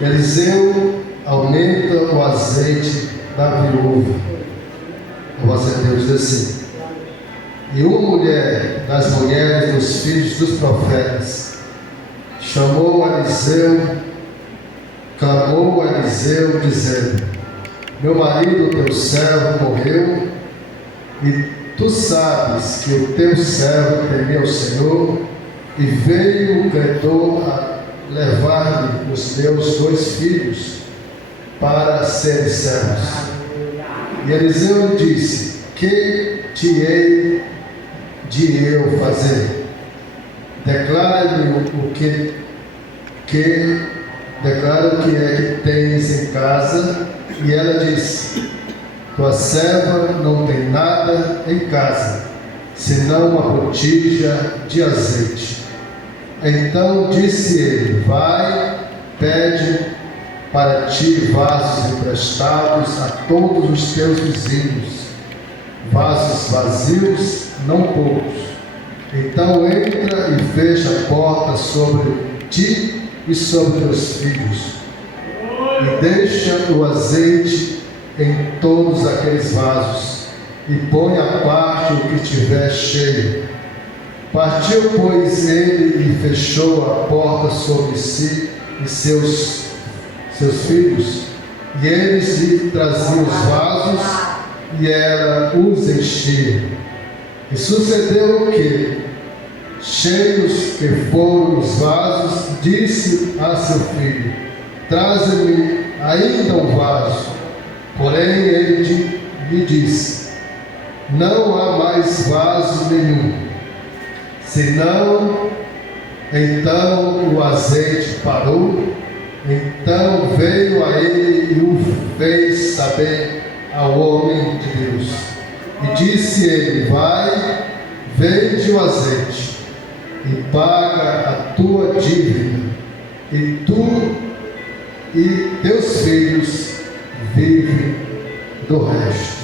Eliseu aumenta o azeite da viúva. Louvado seja Deus, diz assim: e uma mulher das mulheres dos filhos dos profetas chamou a Eliseu, clamou a Eliseu, dizendo: meu marido, teu servo, morreu, e tu sabes que o teu servo temia o Senhor, e veio o credor a levar-me os meus 2 filhos para serem servos. E Eliseu lhe disse: que te hei de eu fazer? Declara-me o que declara o que é que tens em casa. E ela disse: tua serva não tem nada em casa, senão uma botija de azeite. Então disse ele: vai, pede para ti vasos emprestados a todos os teus vizinhos, vasos vazios, não poucos. Então entra e fecha a porta sobre ti e sobre teus filhos, e deixa o azeite em todos aqueles vasos, e põe à parte o que tiver cheio. Partiu, pois, ele e fechou a porta sobre si e seus filhos, e eles lhe traziam os vasos, e ela os enchia. E sucedeu que, cheios que foram os vasos, disse a seu filho: traze-me ainda um vaso. Porém ele lhe disse: não há mais vaso nenhum. Senão, então o azeite parou. Então veio a ele e o fez saber ao homem de Deus. E disse ele: vai, vende o azeite e paga a tua dívida, e tu e teus filhos vivem do resto.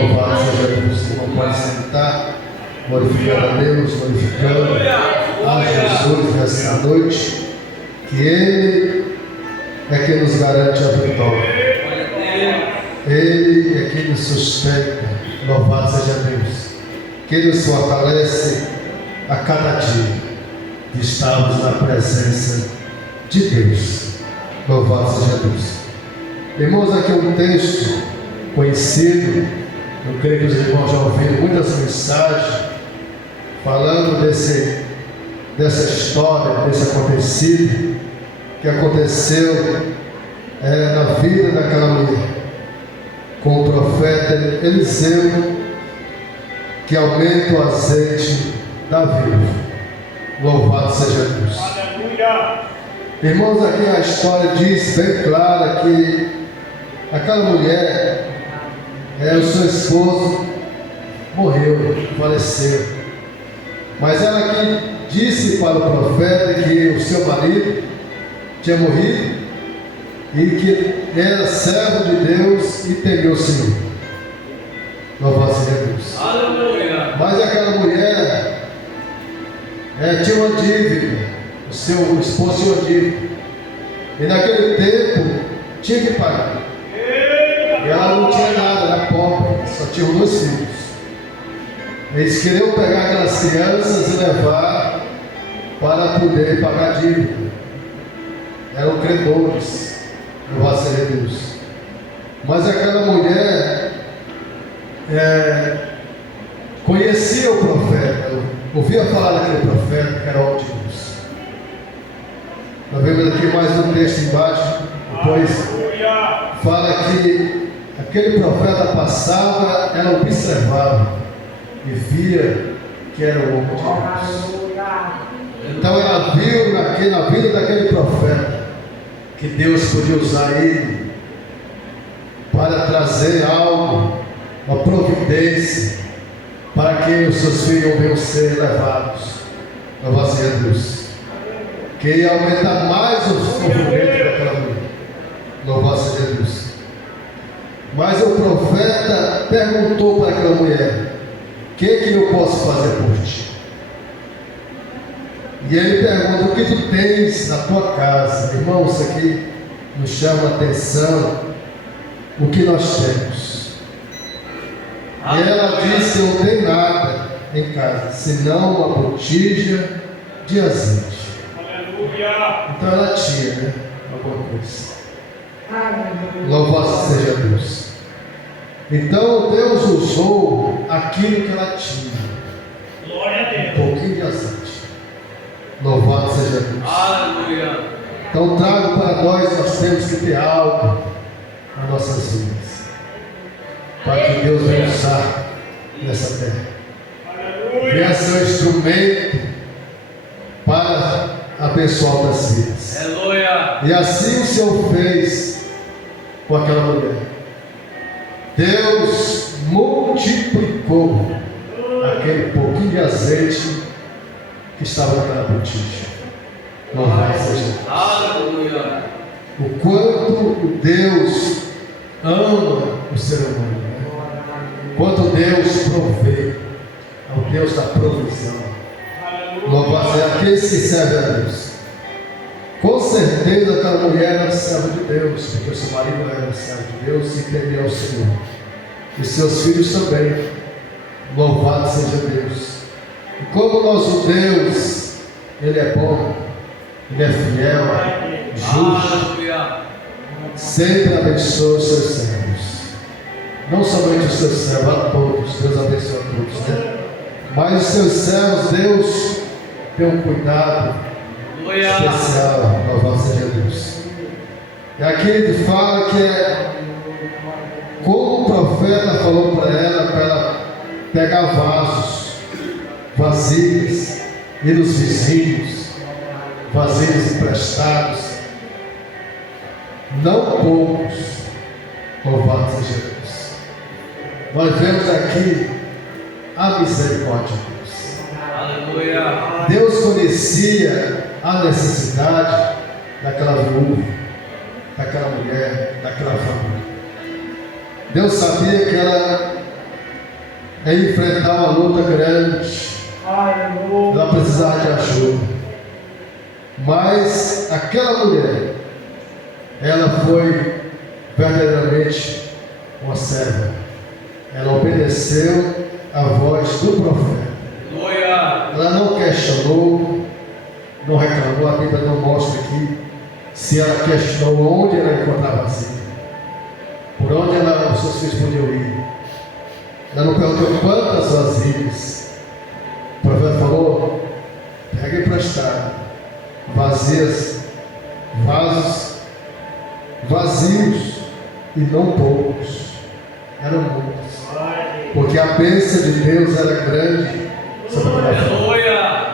Louvado seja Deus. Não pode sentar, glorificando a Deus, glorificando a Jesus nesta noite, que Ele é quem nos garante a vitória. Ele é quem nos sustenta. Louvado seja Deus, que Ele nos fortalece a cada dia de estarmos na presença de Deus. Louvado seja Deus. Irmãos, aqui é um texto conhecido. Eu creio que os irmãos já ouviram muitas mensagens falando dessa história, desse acontecido que aconteceu na vida daquela mulher, com o profeta Eliseu, que aumenta o azeite da viúva. Louvado seja Deus. Aleluia. Irmãos, aqui a história diz bem clara que aquela mulher, o seu esposo morreu, faleceu. Mas ela aqui disse para o profeta que o seu marido tinha morrido e que era servo de Deus e temeu o Senhor. Louvado seja Deus. Aleluia. Mas aquela mulher tinha uma dívida. O seu esposo tinha uma dívida. E naquele tempo tinha que pagar. E ela não tinha nada, era pobre, só tinha 2 filhos. Eles queriam pegar aquelas crianças e levar para poder pagar a dívida. Eram credores. Louvado seja Deus. Mas aquela mulher conhecia o profeta, ouvia falar daquele profeta que era homem de Deus. Nós vemos aqui mais um texto embaixo, depois fala que aquele profeta passava, ela observava e via que era o homem de Deus. Então ela viu na vida daquele profeta que Deus podia usar ele para trazer algo, uma providência, para que os seus filhos venham ser levados. Louvado seja Deus. Que ia aumentar mais o sofrimento daquela mulher. Louvado seja Deus. Mas o profeta perguntou para aquela mulher: o que eu posso fazer por ti? E ele pergunta: o que tu tens na tua casa? Irmão, isso aqui nos chama a atenção, o que nós temos. E ela disse: eu não tenho nada em casa, senão uma botija de azeite. Aleluia. Então ela tinha, né, alguma coisa. Louvado seja Deus. Então Deus usou aquilo que ela tinha. Glória a Deus. Um pouquinho de azeite. Louvado seja Deus. Aleluia. Então trago para nós temos que ter algo nas nossas vidas, para que Deus venha usar nessa terra. Venha ser um instrumento para abençoar outras vidas. Aleluia. E assim o Senhor fez com aquela mulher. Deus multiplicou aquele pouquinho de azeite que estava naquela botija. Louvado seja Deus. Aleluia. O quanto Deus ama o ser humano, né? Quanto Deus provê, é o Deus da provisão. Louvado seja aqueles que servem a Deus. Com certeza aquela mulher era serva de Deus, porque o seu marido era servo de Deus e temia ao Senhor. E seus filhos também. Louvado seja Deus. E como nosso Deus, Ele é bom, Ele é fiel, justo, sempre abençoa os seus servos. Não somente os seus servos, a todos. Deus abençoa a todos, né? Mas os seus servos, Deus tem um cuidado especial. Louvado seja Deus. E aqui ele fala que é como o profeta falou para ela pegar vasos, vasilhas, ir nos vizinhos, vasilhas emprestados, não poucos. Louvado seja Deus. Nós vemos aqui a misericórdia de Deus. Aleluia. Deus conhecia a necessidade daquela viúva, daquela mulher, daquela família. Deus sabia que ela ia enfrentar uma luta grande. Ela precisava de ajuda. Mas aquela mulher, ela foi verdadeiramente uma serva. Ela obedeceu a voz do profeta. Ela não questionou, não reclamou. A Bíblia não mostra aqui se ela questionou onde ela encontrava vazio, por onde os seus filhos podiam ir. Ela não perguntou quantas vasilhas. O profeta falou: pega emprestado, vazios, vazios, e não poucos, eram muitos, porque a bênção de Deus era grande sobre a família.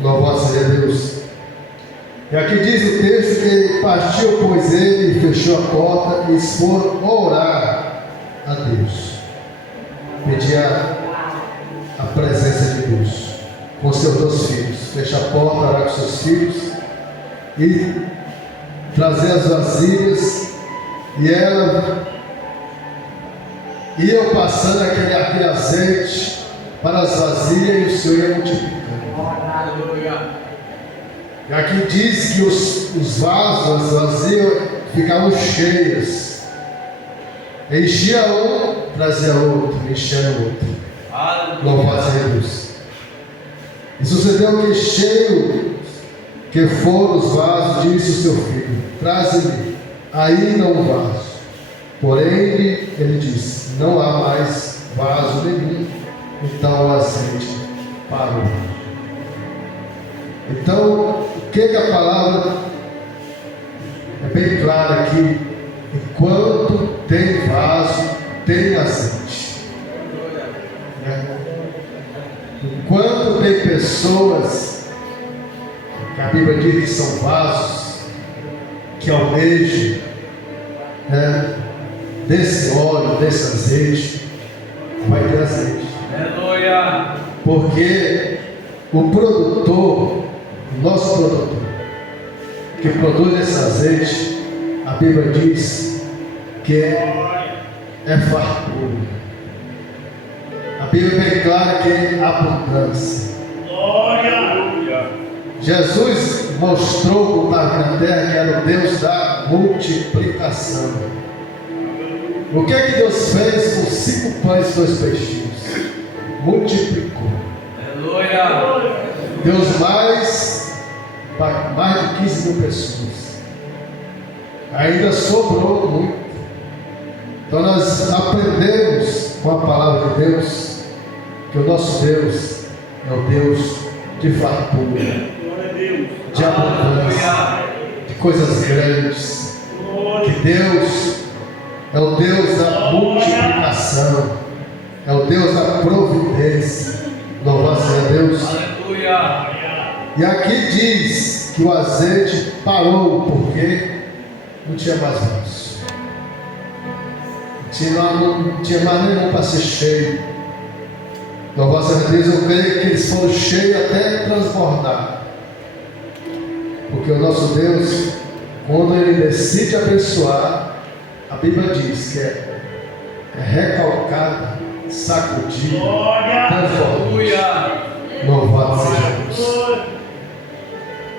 Louvado seja Deus. E aqui diz o texto que partiu, pois ele, fechou a porta, e eles foram orar a Deus, pedir a presença de Deus com seus 2 filhos. Fecha a porta, orar com seus filhos e trazer as vasilhas. E ela ia passando aquele azeite para as vasilhas, e o Senhor ia multiplicando. E aqui diz que os vasos, as vasilhas ficavam cheias. Enchia um, trazia outro, enchia o outro. Louvado seja Deus. E sucedeu que cheio que foram os vasos, disse o seu filho: traze-me ainda um vaso. Porém ele disse: não há mais vaso nenhum. Então o azeite parou. Então, o que a palavra é bem clara aqui: enquanto tem vaso, tem azeite. Enquanto tem pessoas que a Bíblia diz que são vasos, que almejam desse óleo, desse azeite, vai ter azeite. Aleluia. Porque o produtor, o nosso produtor, que produz esse azeite, a Bíblia diz que é fartura. A Bíblia é bem clara que é abundância. Glória. Jesus mostrou na terra que era o Deus da multiplicação. O que é que Deus fez com 5 pães e 2 peixinhos? Multiplicou. Aleluia. Deus para mais de 15 mil pessoas. Ainda sobrou muito. Então nós aprendemos com a palavra de Deus que o nosso Deus é o Deus de fartura, de abundância, de coisas grandes. Que Deus é o Deus da multiplicação, é o Deus da providência. Louvado seja Deus. Aleluia. E aqui diz que o azeite parou porque não tinha mais vaso. Não tinha mais nenhum para ser cheio. Louvado seja Deus. Eu creio que eles foram cheios até transbordar. Porque o nosso Deus, quando Ele decide abençoar, a Bíblia diz que é recalcada, sacudida, transbordada. Louvado seja Deus.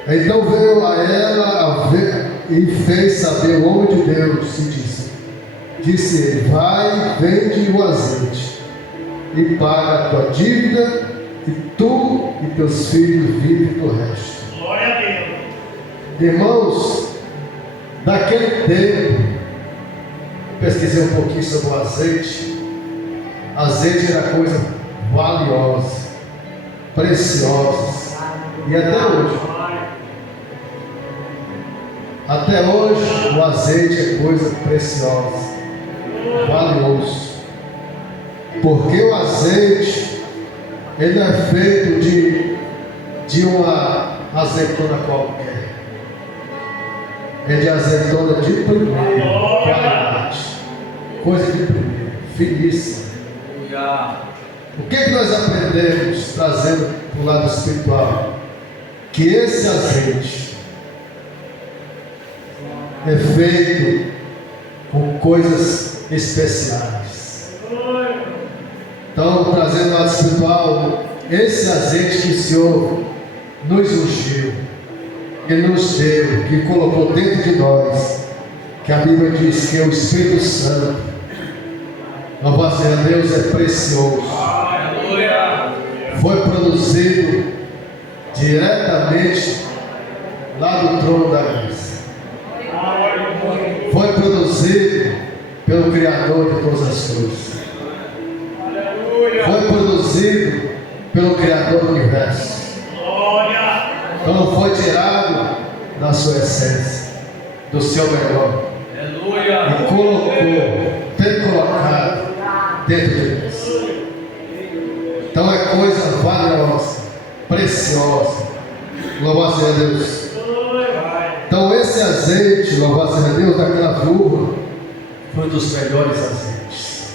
Então veio a ela a ver, e fez saber o homem de Deus, e disse ele: vai, vende o azeite e paga a tua dívida, e tu e teus filhos vivem do resto. Glória a Deus. Irmãos, daquele tempo, eu pesquisei um pouquinho sobre o azeite. Azeite era coisa valiosa, preciosa, e até hoje. Até hoje o azeite é coisa preciosa, valioso. Porque o azeite, ele é feito de uma azeitona qualquer. É de azeitona de primeira qualidade. Coisa de primeira, finíssima. O que nós aprendemos, trazendo para o lado espiritual? Que esse azeite é feito com coisas especiais. Então, trazendo o lado espiritual, esse azeite que o Senhor nos ungiu, que nos deu, que colocou dentro de nós, que a Bíblia diz que é o Espírito Santo, louvado seja Deus, é precioso. Foi produzido diretamente lá do trono da graça. Foi produzido pelo Criador de todas as coisas. Foi produzido pelo Criador do universo. Então não foi tirado da sua essência, do seu melhor, e colocou, tem colocado dentro de nós. Então é coisa valiosa, preciosa. Louvado seja Deus. Então esse azeite, louvado seja Deus, daquela viúva, foi um dos melhores azeites.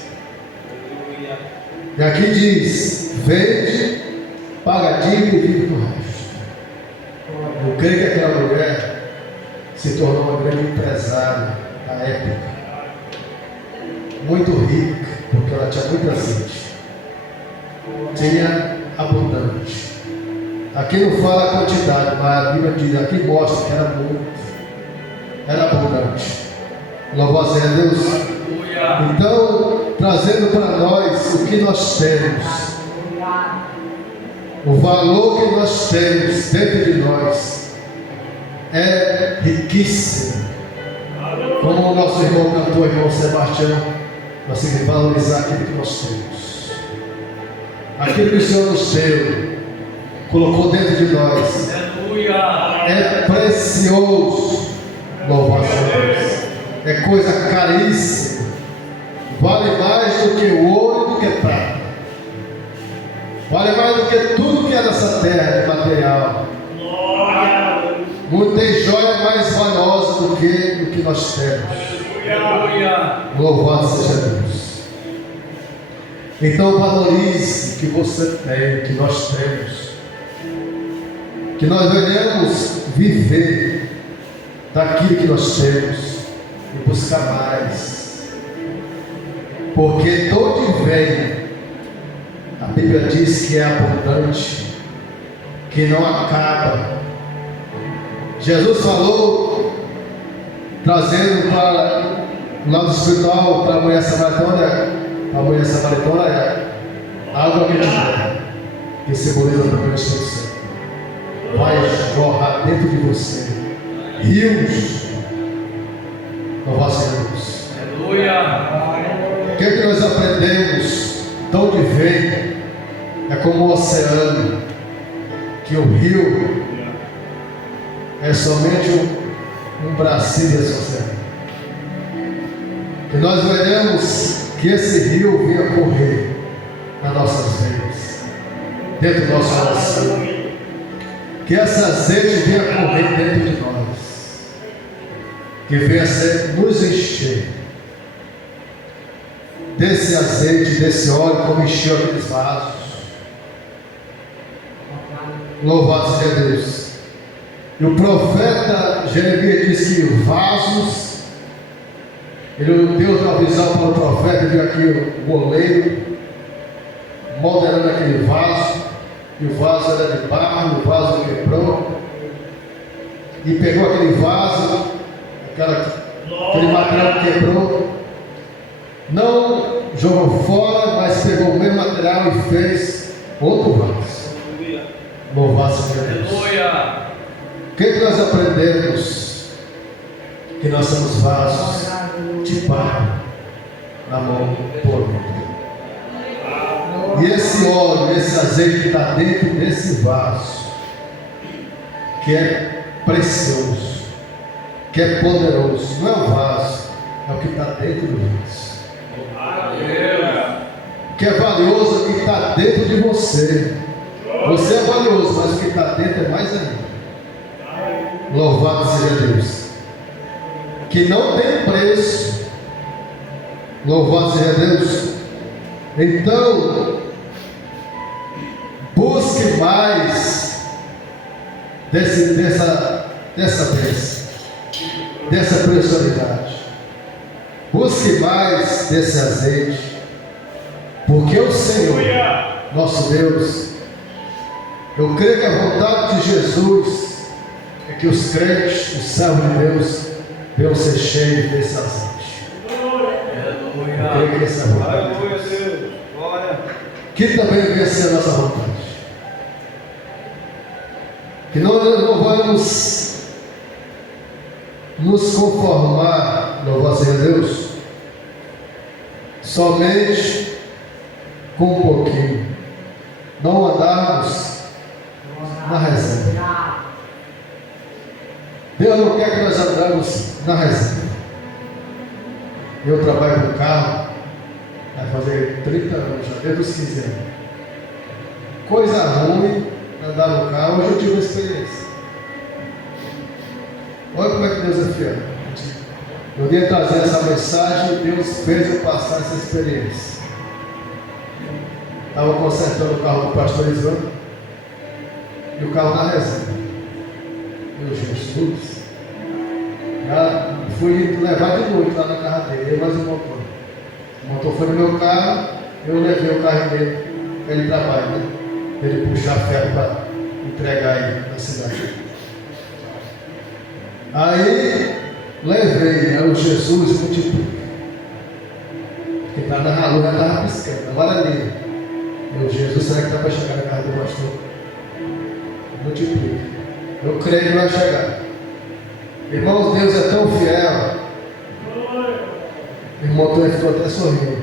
E aqui diz: vende, paga a dívida e vive do resto. Eu creio que aquela mulher se tornou uma grande empresária da época, muito rica, porque ela tinha muito azeite, tinha abundante. Aqui não fala a quantidade, mas a Bíblia diz, aqui mostra que era muito, era abundante. Louvado seja Deus. Então, trazendo para nós o que nós temos, o valor que nós temos dentro de nós é riquíssimo. Como o nosso irmão cantor, irmão Sebastião, nós temos que valorizar aquilo que nós temos. Aquilo que o Senhor nos deu, colocou dentro de nós, é precioso. Louvado seja Deus. É coisa caríssima, vale mais do que o ouro e do que prata, vale mais do que tudo que é nessa terra de material. Não tem joia mais valiosa do que nós temos. Louvado seja Deus. Então valorize o que você tem, o que nós temos, que nós venhamos viver daquilo que nós temos e buscar mais, porque todo vem, a Bíblia diz que é abundante, que não acaba, Jesus falou, trazendo para o lado espiritual, para a mulher samaritana, água que tiver, que simboliza também o Espírito Santo, vai jorrar dentro de você rios. Louvado seja Deus. Aleluia. O que é que nós aprendemos? De onde vem? É como o oceano, que o rio é somente um bracinho desse oceano. Que nós veremos que esse rio venha correr nas nossas veias, dentro do nosso coração. Que esse azeite venha correr dentro de nós. Que venha nos encher desse azeite, desse óleo, como encheu aqueles vasos. Louvado seja Deus. E o profeta Jeremias diz que vasos, Deus deu uma visão para o profeta, viu aqui o oleiro modelando aquele vaso, e o vaso era de barro, o vaso quebrou, e pegou aquele vaso, aquele material que quebrou, não jogou fora, mas pegou o mesmo material e fez outro vaso. Louvado seja Deus. Aleluia. O que nós aprendemos? Que nós somos vasos de barro na mão do homem. E esse óleo, esse azeite que está dentro desse vaso, que é precioso, que é poderoso, não é o vaso, é o que está dentro do vaso. O que é valioso é o que está dentro de você. Você é valioso, mas o que está dentro é mais ainda. Louvado seja Deus. Que não tem preço. Louvado seja Deus. Então, busque mais dessa preciosidade. Busque mais desse azeite. Porque o Senhor, nosso Deus, eu creio que a vontade de Jesus é que os crentes, os servos de Deus, venham ser cheios desse azeite. Eu creio que essa é a vontade de Deus. Que também venha ser a nossa vontade. Que nós não vamos nos conformar, louvado seja Deus, somente com um pouquinho. Não andarmos na reserva. Deus não quer que nós andamos na reserva. Eu trabalho com carro, vai fazer 30 anos já, desde os 15 anos. Coisa ruim andar no carro, hoje eu tive uma experiência. Olha como é que Deus é fiel. Eu ia trazer essa mensagem, Deus fez eu passar essa experiência. Estava consertando o carro do pastor Ivan e o carro na reserva. Meu Jesus, já fui levar de noite lá na casa dele, eu mais o motor. O motor foi no meu carro, eu levei o carro dele para ele trabalhar, né? Ele puxar ferro para entregar ele na cidade. Aí levei, aí o Jesus multiplica. Porque estava na rua, já estava piscando, agora ali. Meu Jesus, será que está para chegar na casa do pastor? Multiplica. Eu creio que vai chegar. Irmãos, Deus é tão fiel. O irmão Antônio ficou até sorrindo.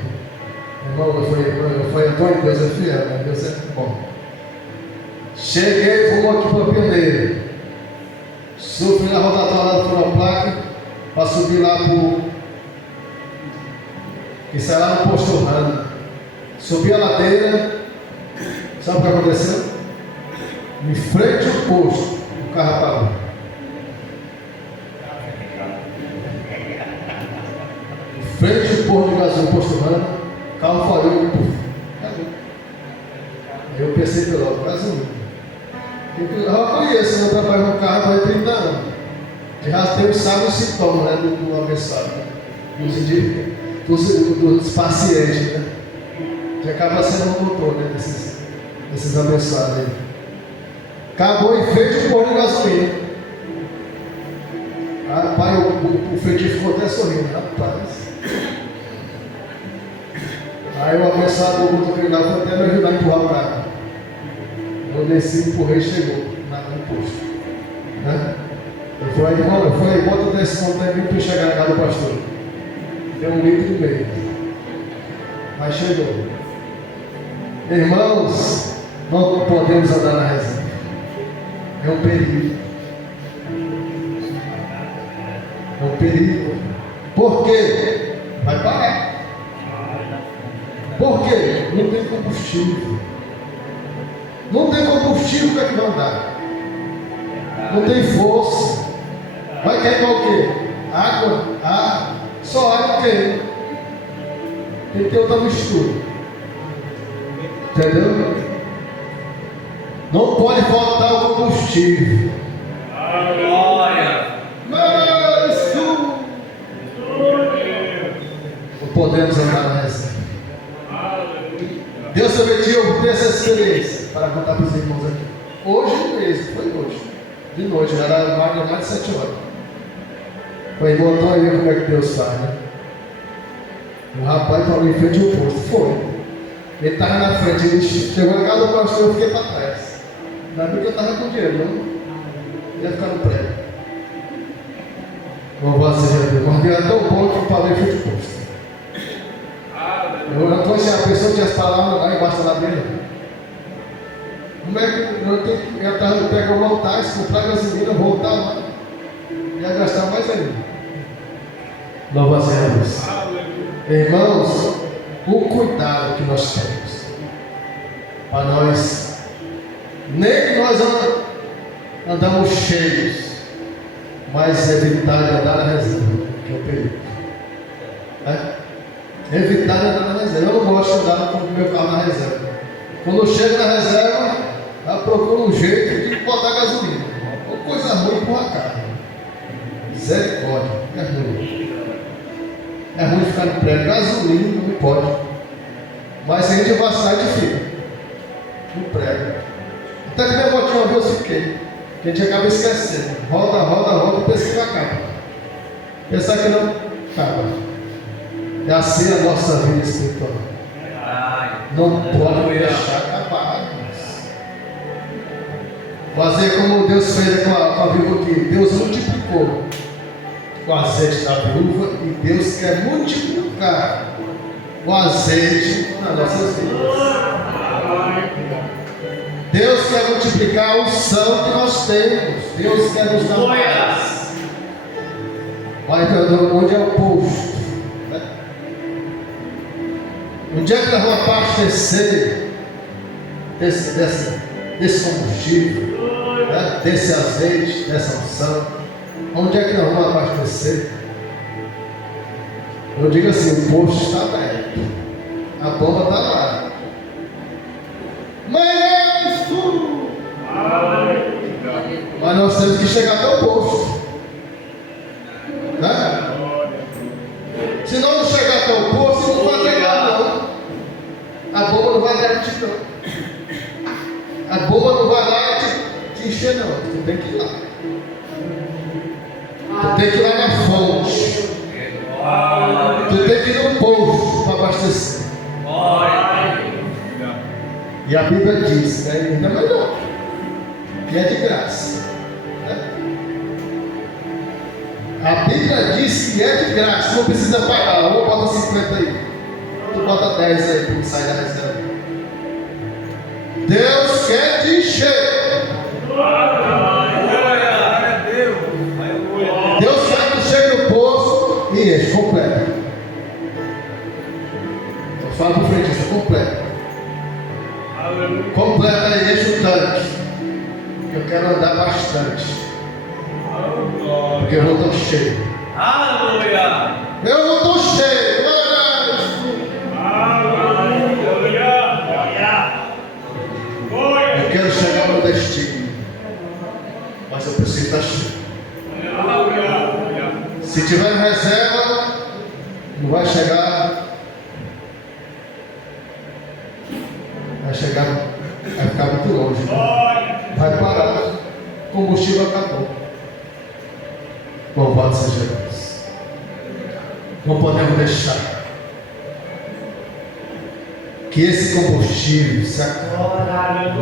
Irmão, eu falei, Antônio, Deus é fiel, né? Deus é bom. Cheguei, fomos aqui para o Pioneiro. Subi na rotatória da Furoplaca para subir lá para o. Que sai lá no posto Rando. Subi a ladeira. Sabe o que aconteceu? Em frente ao posto, o carro apagou. Em frente ao posto de gasolina, posto Rando, o carro falhou e puf, acabou. Aí eu pensei logo, gasolina. Eu já conheço, eu trabalho no carro há 30 anos. Já tenho, sabe os sintomas, né, do abençoado, dos pacientes, né? Que acaba sendo o motor, né, desses abençoados aí. Acabou em frente ao posto de gasolina. Rapaz, o feitiço ficou até sorrindo, rapaz. Aí o abençoado do culto criminal foi até me ajudar a empurrar o carro. Eu desci, empurrei e chegou no posto. Né? Eu falei, irmão, bota desse container para chegar na casa do pastor. Tem um litro no meio. Mas chegou. Irmãos, não podemos andar na reserva. É um perigo. É um perigo. Por quê? Vai parar. Por quê? Não tem combustível. Não tem combustível, como é que vai andar? Não tem força. Vai queimar o quê? Água? Ah, só água queima. Tem que ter outra mistura. Entendeu? Não pode faltar o combustível. Glória. Mas não podemos andar na reserva. Deus permitiu ter essa experiência para contar para os irmãos aqui. Hoje mesmo, foi hoje. De noite, já era mais de 7 horas. Falei, irmão, então aí como é que Deus faz, né? O rapaz falou em frente ao posto. Foi. Ele estava na frente, ele chegou na casa do pastor, eu fiquei para trás. Não é porque eu estava com dinheiro, não. Ia ficar no prédio. Louvado seja Deus. Mas Deus é tão bom que eu falei em frente ao posto. Eu não conhecia a pessoa que tinha as palavras lá embaixo da ladeira. Como é que eu tenho que atrás do pé voltar, comprar gasolina, voltar lá? Ia gastar mais ainda. Louvado seja Deus. Irmãos, o cuidado que nós temos para nós, nem que nós andamos cheios, mas evitar de andar na reserva, que é o perigo. Evitar de andar na reserva. Eu não gosto de andar com o meu carro na reserva. Quando eu chego na reserva, eu procuro um jeito de botar gasolina. Ou coisa ruim com a carne. Misericórdia, é ruim. É ruim ficar no prédio. Gasolina não pode. Mas se a gente vai sair, a gente fica no prédio. Até que minha motinha uma vez eu fiquei. Que a gente acaba esquecendo. Roda, pensa que acaba. Pensar que não acaba. É assim a nossa vida espiritual. Não pode deixar acabar. Fazer como Deus fez com a viúva aqui. Deus multiplicou o azeite da viúva e Deus quer multiplicar o azeite nas nossas vidas. Deus quer multiplicar a unção que nós temos. Deus quer nos dar mais. Mas onde é o posto? Onde é que nós vamos abastecer desse combustível, né? Desse azeite, dessa unção? Onde é que nós vamos abastecer? Eu digo assim, o posto está aberto, a bomba está lá. Mas nós temos que chegar até o posto, né? Se não chegar até o posto, não vai pegar não. A bomba não vai dar de não. A bomba não vai lá te encher não. Tu tem que ir lá. Tu tem que ir lá na fonte. Tu tem que ir no posto para abastecer. E a Bíblia diz, né, ainda melhor, que é de graça. Né? A Bíblia diz que é de graça, não precisa pagar. Ou bota 50 aí, tu bota 10 aí para sair da reserva. Deus quer te encher. Deus quer que tu chegue no poço e enche, completa. Eu falo para o frentista, completa. Completa e enche o tanque. Eu quero andar bastante. Porque eu vou tão cheio. Aleluia! Eu vou tão cheio. Eu quero chegar ao meu destino. Mas eu preciso estar cheio. Se tiver em reserva, não vai chegar. Vai ficar muito longe. Vai parar. O combustível acabou. Bom, Louvado seja Deus. Não podemos deixar que esse combustível se acabe.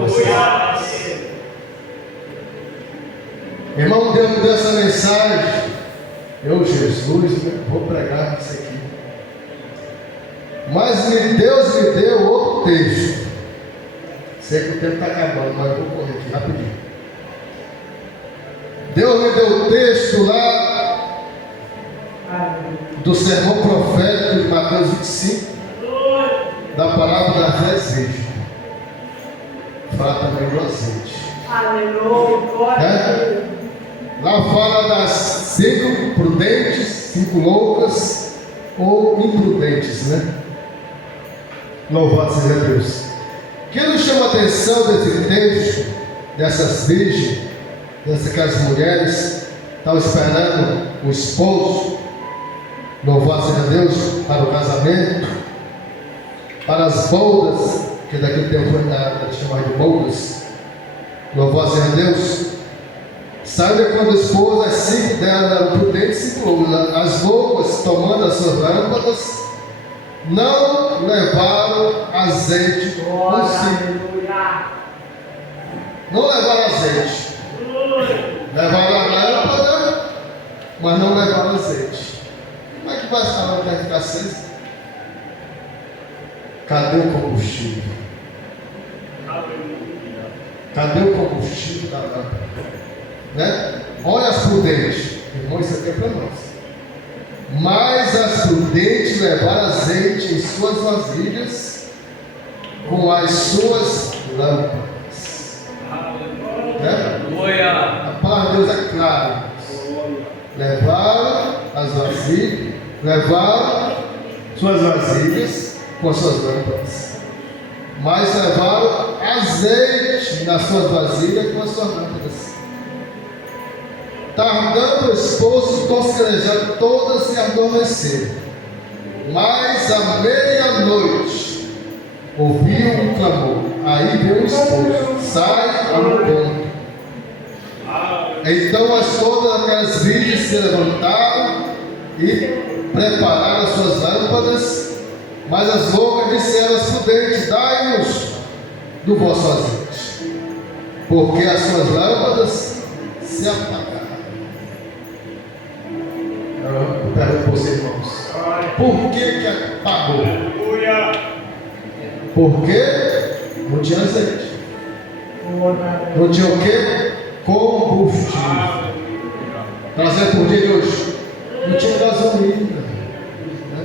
Irmão, Deus me deu essa mensagem. Eu, Jesus, vou pregar isso aqui. Mas Deus me deu outro texto. Sei que o tempo está acabando, mas eu vou correr aqui rapidinho. Deus me deu o texto lá do sermão profético de Mateus 25, da parábola das 10 virgens. Fala também do azeite. Aleluia. Lá fala das 5 prudentes, 5 loucas ou imprudentes, né? Louvado seja Deus. O que nos chama a atenção desse texto, dessas virgens, dessas mulheres, estavam esperando o esposo, louvado seja Deus, para o casamento, para as bodas, que daquele tempo foi chamado de bodas, louvado seja Deus. Sabe quando o esposo, as 5 delas eram prudentes, 5 loucas, as loucas, tomando as suas lâmpadas, não levaram azeite consigo. Não levaram azeite. Levaram a lâmpada, mas não levaram azeite. Como é que vai estar a lâmpada ficar acesa? Cadê o combustível? Cadê o combustível da lâmpada? Né? Olha as prudentes. Irmão, isso aqui é para nós. Mas as prudentes levaram azeite em suas vasilhas com as suas lâmpadas. Né? A palavra de Deus é clara. Levaram as vasilhas, levaram suas vasilhas com as suas lâmpadas. Mas levaram azeite nas suas vasilhas com as suas lâmpadas. Tardando o esposo, tosquerejaram todas e adormeceram. Mas à meia-noite ouviu um clamor. Aí veio o esposo: sai ao encontro. Então todas aquelas virgens se levantaram e prepararam as suas lâmpadas. Mas as loucas disseram aos prudentes: dai-nos do vosso azeite, porque as suas lâmpadas se apagaram. Eu pergunto para vocês, irmãos: por que apagou? Porque não tinha azeite. Não tinha o quê? Combustível. Trazendo por dia de hoje. Não tinha gasolina. Né?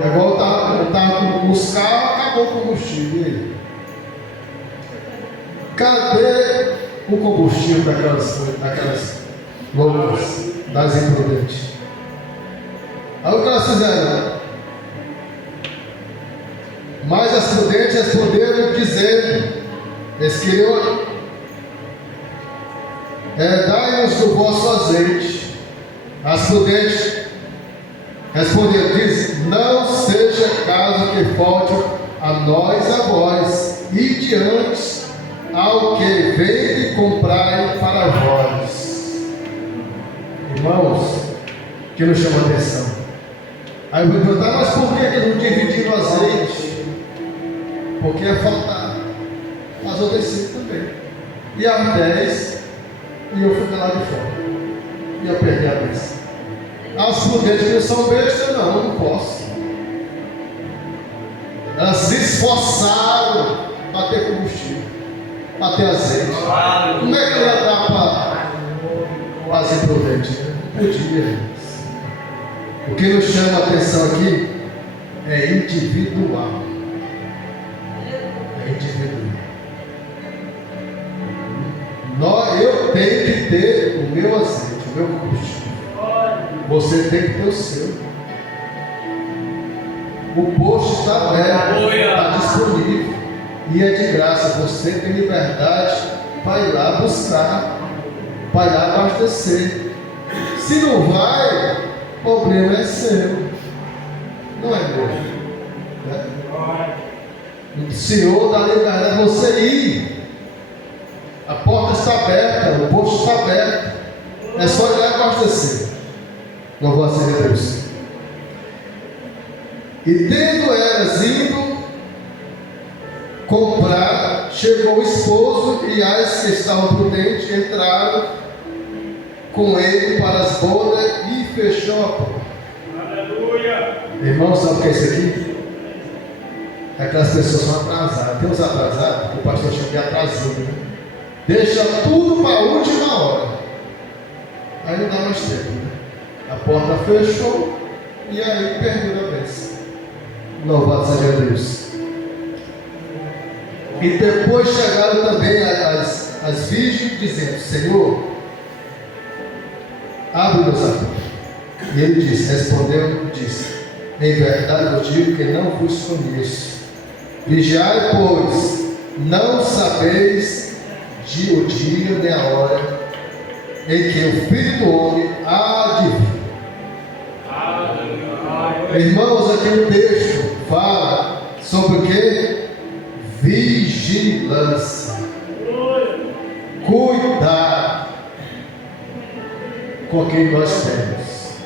É igual eu estava com os carros, acabou o combustível. E aí? Cadê o combustível daquelas loucas, das imprudentes? Aí o que elas fizeram? Mas as prudentes responderam dizendo: eles queriam dai-nos do vosso azeite. As prudentes responderam: diz, não seja caso que falte a nós a vós, e diante ao que vende comprai para vós. Irmãos, que nos chama a atenção. Aí eu vou perguntar: mas por que não dividiram o azeite? Porque ia faltar. Mas eu desci também. E às 10, e eu fui lá de fora. Ia perder a bênção. As prudentes que são bestas, não, eu não posso. Elas se esforçaram para ter combustível, para ter azeite. Como é que ia dar para as imprudentes? Não podia. O que nos chama a atenção aqui é individual. É individual. Eu tenho que ter o meu azeite, o meu combustível. Você tem que ter o seu. O posto está aberto, está disponível e é de graça. Você tem liberdade para ir lá buscar, para ir lá abastecer. Se não vai, o problema é seu, não é meu. Né? O Senhor dá liberdade a você ir. A porta está aberta, o posto está aberto. É só ir lá e abastecer. Louvado seja Deus. E tendo elas ido comprar, chegou o esposo e as que estavam prudentes entraram com ele para as bodas e fechou a porta. Aleluia. Irmão, sabe o que é isso aqui? É que as pessoas são atrasadas. Tem uns atrasados que o pastor chama de atrasado, né? Deixa tudo para a última hora. Aí não dá mais tempo, né? A porta fechou e aí perdeu a bênção. Louvado seja Deus. E depois chegaram também as virgens dizendo: Senhor, abre-nos a porta. E ele disse, respondeu, disse: em verdade eu digo que não vos conheço. Vigiai, pois, não sabeis o dia nem a hora em que o Filho do Homem há de vir. Irmãos, aqui o texto fala sobre o que? Vigilância. Cuidado com quem nós temos.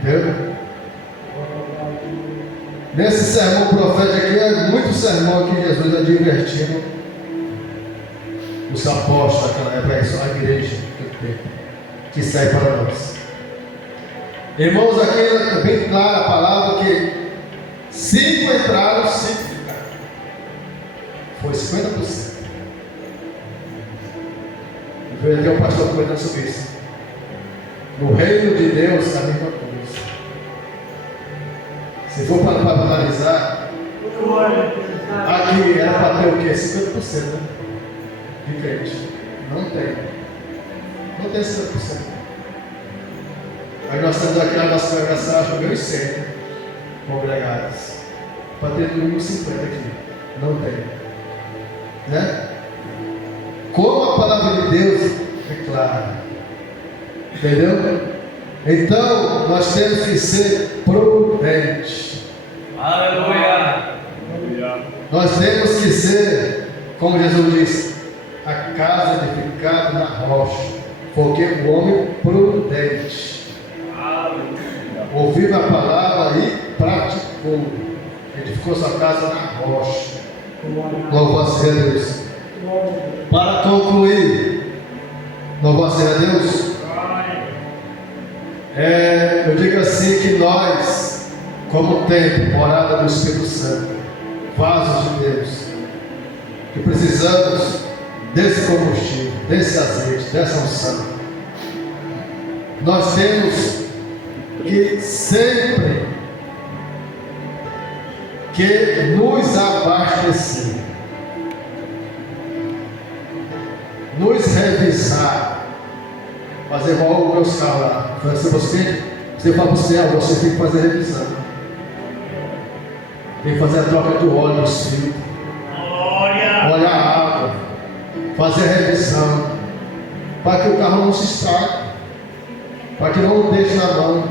Entendeu? Nesse sermão profético aqui, é muito sermão que Jesus advertindo os apóstolos daquela época, a igreja que sai para nós. Irmãos, aqui é bem clara a palavra que 5 entraram, 5 ficaram. Foi 50%. Veio até o pastor comentando sobre isso. No reino de Deus, a mesma coisa. Se for para analisar, aqui era para ter o quê? 50%, né? De crente. Não tem. Não tem 50%. Aí nós temos aqui na nossa congregação, acho que 1.100, né? Congregados. Para ter no mínimo 50 aqui. Não tem. Né? Como a palavra de Deus é clara. Entendeu? Então, nós temos que ser prudentes. Aleluia. Nós temos que ser, como Jesus disse, a casa edificada na rocha. Porque o homem prudente ouviu a palavra e praticou. Edificou sua casa na rocha. Louvado seja Deus. Para concluir, louvado seja Deus. Eu digo assim que nós, como templo, morada do Espírito Santo, vasos de Deus, que precisamos desse combustível, desse azeite, dessa unção. Nós temos que sempre que nos abastecer, nos revisar, fazer igual os meus carros lá. Se você vai para o céu, você tem que fazer revisão. Tem que fazer a troca de óleo dos filtros. Olhar a água. Fazer a revisão. Para que o carro não se estrague. Para que não deixe na mão.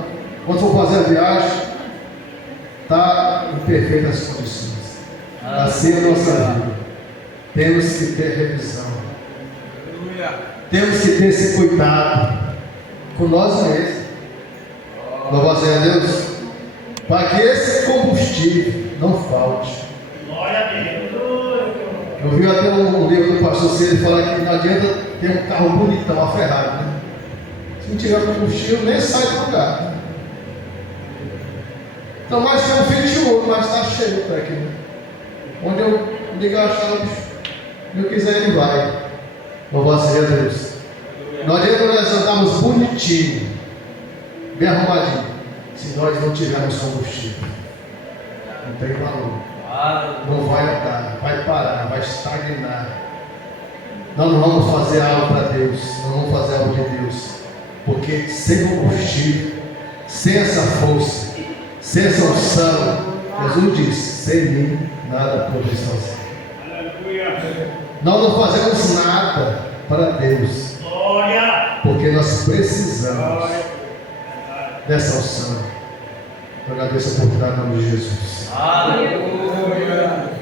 Quando for fazer a viagem, está em perfeitas condições. Assim é a nossa vida. Temos que ter revisão. Temos que ter esse cuidado com nós mesmos. Louvado seja Deus. Para que esse combustível não falte. Glória a Deus. Eu vi até um livro do pastor Ciro falar que não adianta ter um carro bonitão, uma Ferrari, né? Se não tiver combustível, nem sai do lugar. Então, mas tem um 21, mas está cheio para aqui, né? Onde eu ligar a chave, se eu quiser, ele vai. Louvado seja Deus. Não adianta nós andarmos bonitinho, bem arrumadinho, se nós não tivermos combustível. Não tem valor. Não vai andar, vai parar, vai estagnar. Nós não vamos fazer algo para Deus, não vamos fazer algo de Deus, porque sem combustível, sem essa força, sem essa unção, Jesus disse: sem mim nada podeis fazer. Nós não fazemos nada para Deus, porque nós precisamos dessa unção. Eu agradeço a oportunidade em nome de Jesus. Aleluia.